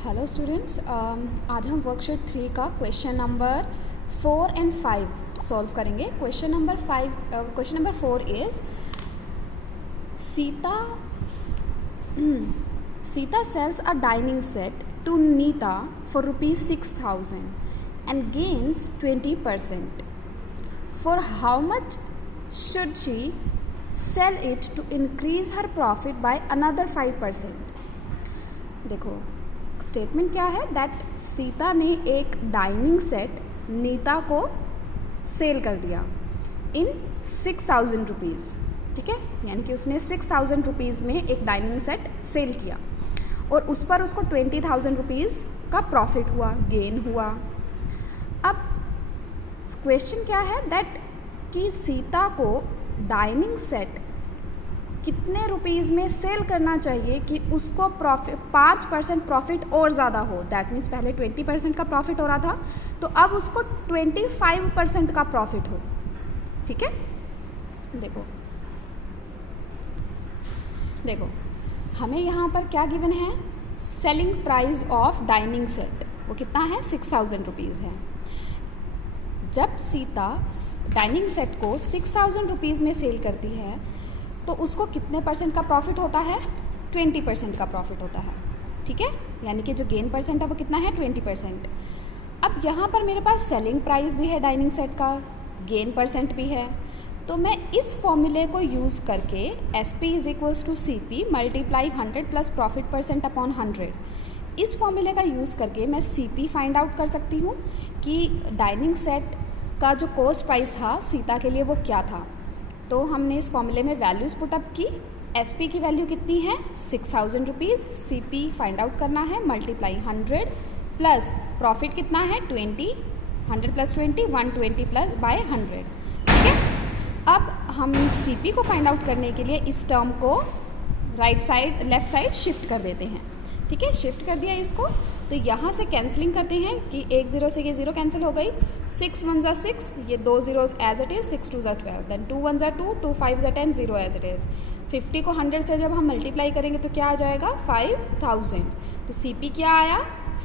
Hello students, आज हम worksheet 3 का क्वेश्चन नंबर 4 एंड 5 सॉल्व करेंगे। Question number 4 is Sita sells a dining set to Neeta for rupees 6,000 and gains 20%. For how much should she sell it to increase her profit by another 5%? देखो statement क्या है, that Sita ने एक dining set Nita को cell कर दिया इन 6,000 rupees. ठीक है, यानी कि उसने 6,000 रुपीज़ में एक डाइनिंग सेट सेल किया और उस पर उसको 20,000 रुपीज़ का प्रॉफिट हुआ, गेन हुआ। अब क्वेश्चन क्या है, दैट कि सीता को डाइनिंग सेट कितने रुपीज़ में सेल करना चाहिए कि उसको प्रॉफिट 5% प्रॉफिट और ज़्यादा हो। दैट मीन्स पहले 20% का प्रॉफिट हो रहा था, तो अब उसको 25% का प्रॉफिट हो। ठीक है, देखो हमें यहाँ पर क्या गिवन है, selling price of dining set, वो कितना है, 6,000 रुपीज़ है। जब सीता डाइनिंग सेट को 6,000 रुपीज़ में सेल करती है तो उसको कितने परसेंट का प्रॉफिट होता है, 20% का प्रॉफिट होता है। ठीक है, यानी कि जो गेन परसेंट है वो कितना है, 20%। अब यहाँ पर मेरे पास सेलिंग प्राइस भी है डाइनिंग सेट का, गेन परसेंट भी है, तो मैं इस फॉर्मूले को यूज़ करके SP = CP multiply 100 plus profit percent upon 100, इस फॉर्मूले का यूज़ करके मैं CP फाइंड आउट कर सकती हूँ कि डाइनिंग सेट का जो कॉस्ट प्राइस था सीता के लिए वो क्या था। तो हमने इस फॉर्मूले में वैल्यूज़ पुटअप की। SP की वैल्यू कितनी है, 6,000 रुपीज़, CP फाइंड आउट करना है मल्टीप्लाई 100 प्लस प्रॉफिट कितना है 20, 100 प्लस 20 120 प्लस बाय 100। ठीक है, अब हम CP को फाइंड आउट करने के लिए इस टर्म को लेफ़्ट साइड शिफ्ट कर देते हैं। ठीक है, शिफ्ट कर दिया इसको, तो यहाँ से कैंसलिंग करते हैं कि एक ज़ीरो से ये ज़ीरो कैंसिल हो गई, 6 1 ज़ा 6, ये 2 ज़ीरोज़ एज इट इज़, 6 2 ज़ा 12, देन 2 1 ज़ा 2, 2 5 ज़ा 10, 0 एज इट इज़। 50 को 100 से जब हम मल्टीप्लाई करेंगे तो क्या आ जाएगा, 5,000। तो CP क्या आया,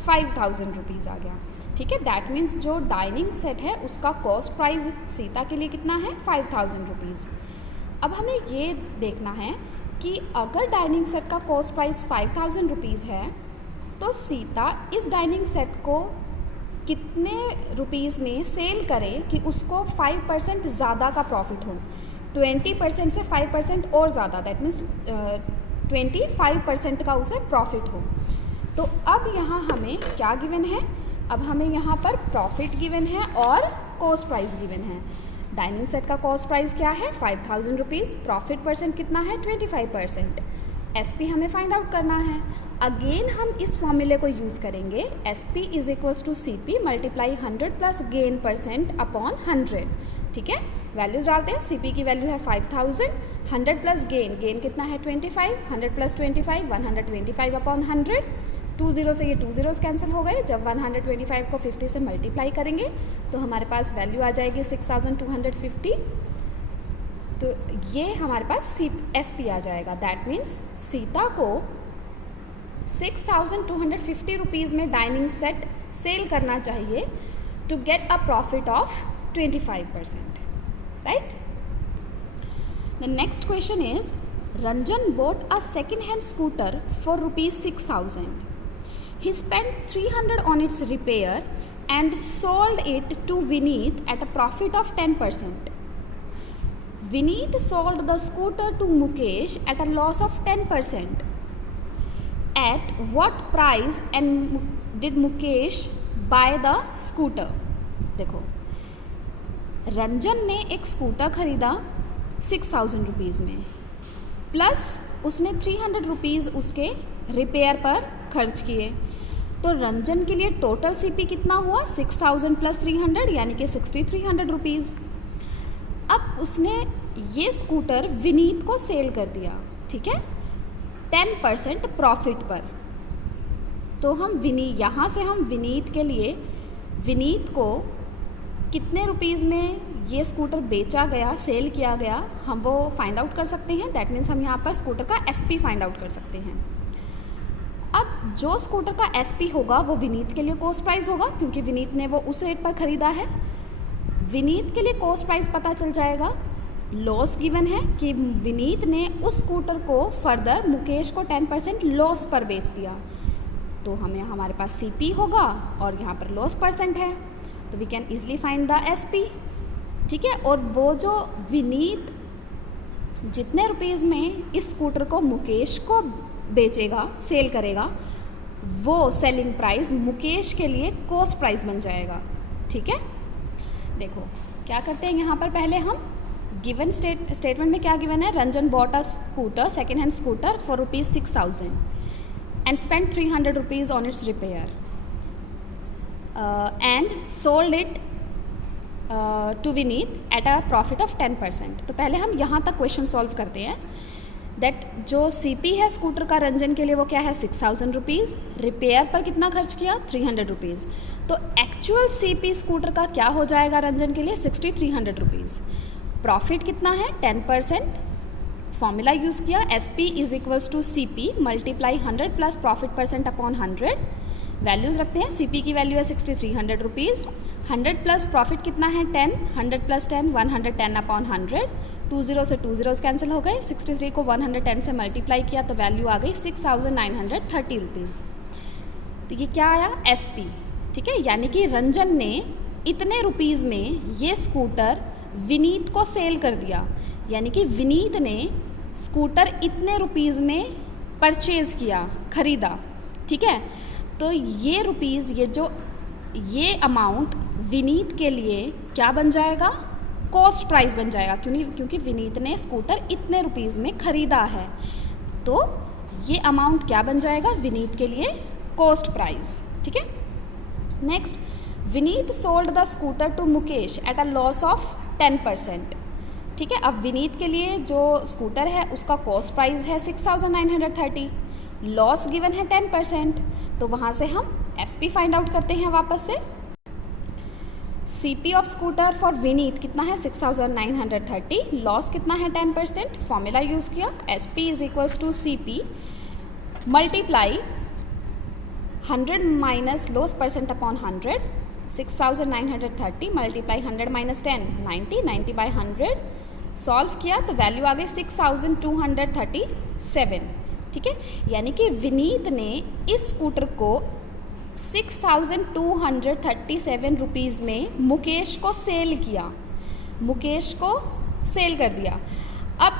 5,000 रुपीज़ आ गया। ठीक है, दैट मीन्स जो डाइनिंग सेट है उसका कॉस्ट प्राइस सीता के लिए कितना है, 5,000 रुपीज़। अब हमें ये देखना है कि अगर डाइनिंग सेट का कॉस्ट प्राइस 5,000 रुपीज़ है तो सीता इस डाइनिंग सेट को कितने रुपीज़ में सेल करे कि उसको 5% ज़्यादा का प्रॉफिट हो, 20% से 5% और ज़्यादा, दैट मीन्स 25% का उसे प्रॉफिट हो। तो अब यहाँ हमें क्या गिवन है, अब हमें यहाँ पर प्रॉफिट गिवन है और कॉस्ट प्राइस गिवन है। डाइनिंग सेट का कॉस्ट प्राइस क्या है, 5,000 रुपीज़, प्रॉफिट परसेंट कितना है, 25%। SP हमें फाइंड आउट करना है। अगेन हम इस फॉर्मूले को यूज़ करेंगे, SP = CP multiply 100 plus gain percent upon 100। ठीक है, वैल्यूज डालते हैं। CP की वैल्यू है 5,000, 100 प्लस गेन कितना है 25, 100 प्लस 25 125 अपॉन 100, 2 ज़ीरो से ये 2 ज़ीरोज़ कैंसिल हो गए। जब 125 को 50 से मल्टीप्लाई करेंगे तो हमारे पास वैल्यू आ जाएगी 6,250। तो ये हमारे पास SP आ जाएगा। दैट मीन्स सीता को 6,250 रुपीज़ में डाइनिंग सेट सेल करना चाहिए to get a profit of 25%, right. The next question is, Ranjan bought a second-hand scooter for rupees 6,000. He spent 300 on its repair and sold it to Vineet at a profit of 10%. Vineet sold the scooter to Mukesh at a loss of 10%. At what price and did Mukesh buy the scooter? देखो, रंजन ने एक scooter खरीदा 6,000 rupees में, plus उसने 300 rupees उसके repair पर खर्च किए। तो रंजन के लिए टोटल CP कितना हुआ, 6,000 प्लस 300 यानी कि 6,300 रुपीज़। अब उसने ये स्कूटर विनीत को सेल कर दिया, ठीक है, 10% प्रॉफिट पर। तो हम यहाँ से हम विनीत के लिए, विनीत को कितने रुपीज़ में ये स्कूटर बेचा गया, सेल किया गया, हम वो फाइंड आउट कर सकते हैं। दैट मीन्स हम यहाँ पर स्कूटर का SP फाइंड आउट कर सकते हैं। अब जो स्कूटर का एसपी होगा वो विनीत के लिए कॉस्ट प्राइस होगा, क्योंकि विनीत ने वो उस रेट पर ख़रीदा है। विनीत के लिए कॉस्ट प्राइस पता चल जाएगा। लॉस गिवन है कि विनीत ने उस स्कूटर को फर्दर मुकेश को 10% लॉस पर बेच दिया, तो हमें हमारे पास सीपी होगा और यहाँ पर लॉस परसेंट है, तो we can easily find the SP. ठीक है, और वो जो विनीत जितने रुपीज़ में इस स्कूटर को मुकेश को बेचेगा, सेल करेगा, वो सेलिंग प्राइस मुकेश के लिए कॉस्ट प्राइस बन जाएगा। ठीक है, देखो क्या करते हैं यहाँ पर, पहले हम गिवन स्टेटमेंट में क्या गिवन है, Ranjan bought a scooter, second hand scooter for ₹6,000 and spent 300 rupees on its repair and sold it to Vineet at a profit of 10%। तो पहले हम यहाँ तक क्वेश्चन सॉल्व करते हैं। दैट जो सीपी है स्कूटर का रंजन के लिए वो क्या है 6,000 रुपीज़, रिपेयर पर कितना खर्च किया 300 रुपीज़, तो एक्चुअल सीपी स्कूटर का क्या हो जाएगा रंजन के लिए 6,300 रुपीज़। प्रॉफिट कितना है 10%, फॉर्मूला यूज़ किया SP = CP multiply 100 plus profit percent upon 100। Values रखते हैं, CP की वैल्यू है 6,300 रुपीज़, 100 प्लस प्रॉफिट कितना है 10, 100 प्लस 10 110 अपॉन 100, 20 से 20 कैंसिल हो गए, 63 को 110 से मल्टीप्लाई किया तो वैल्यू आ गई 6,930 रुपीज़। तो ये क्या आया SP। ठीक है, यानी कि रंजन ने इतने रुपीज़ में ये स्कूटर विनीत को सेल कर दिया, यानी कि विनीत ने स्कूटर इतने रुपीज़ में परचेज़ किया, ख़रीदा। ठीक है, तो ये रुपीज़, ये अमाउंट विनीत के लिए क्या बन जाएगा, कॉस्ट प्राइस बन जाएगा, क्योंकि विनीत ने स्कूटर इतने रुपीज़ में ख़रीदा है, तो ये अमाउंट क्या बन जाएगा विनीत के लिए कॉस्ट प्राइस। ठीक है, next, Vineet sold the scooter to Mukesh at a loss of 10%। ठीक है, अब विनीत के लिए जो स्कूटर है उसका कॉस्ट प्राइस है 6,930, लॉस गिवन है 10%, तो वहाँ से हम SP फाइंड आउट करते हैं वापस से। CP of scooter for Vineet कितना है 6,930, लॉस कितना है 10%, फॉर्मूला यूज़ किया SP = CP multiply 100 minus loss percent upon 100, 6,930 multiply 100 minus 10 90 by 100, solve किया तो वैल्यू आ गई 6,237। ठीक है, यानी कि विनीत ने इस स्कूटर को 6,237 रुपीज़ में मुकेश को सेल किया, मुकेश को सेल कर दिया। अब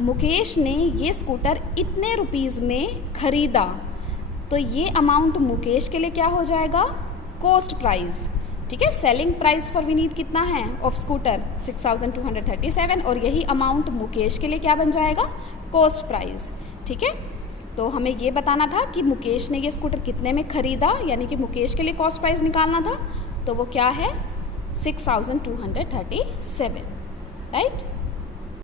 मुकेश ने ये स्कूटर इतने रुपीज़ में ख़रीदा, तो ये अमाउंट मुकेश के लिए क्या हो जाएगा कॉस्ट प्राइस। ठीक है, सेलिंग प्राइस फॉर विनीत कितना है ऑफ स्कूटर 6,237, और यही अमाउंट मुकेश के लिए क्या बन जाएगा कॉस्ट प्राइस। ठीक है, तो हमें ये बताना था कि मुकेश ने ये स्कूटर कितने में ख़रीदा, यानी कि मुकेश के लिए कॉस्ट प्राइस निकालना था, तो वो क्या है 6,237। राइट।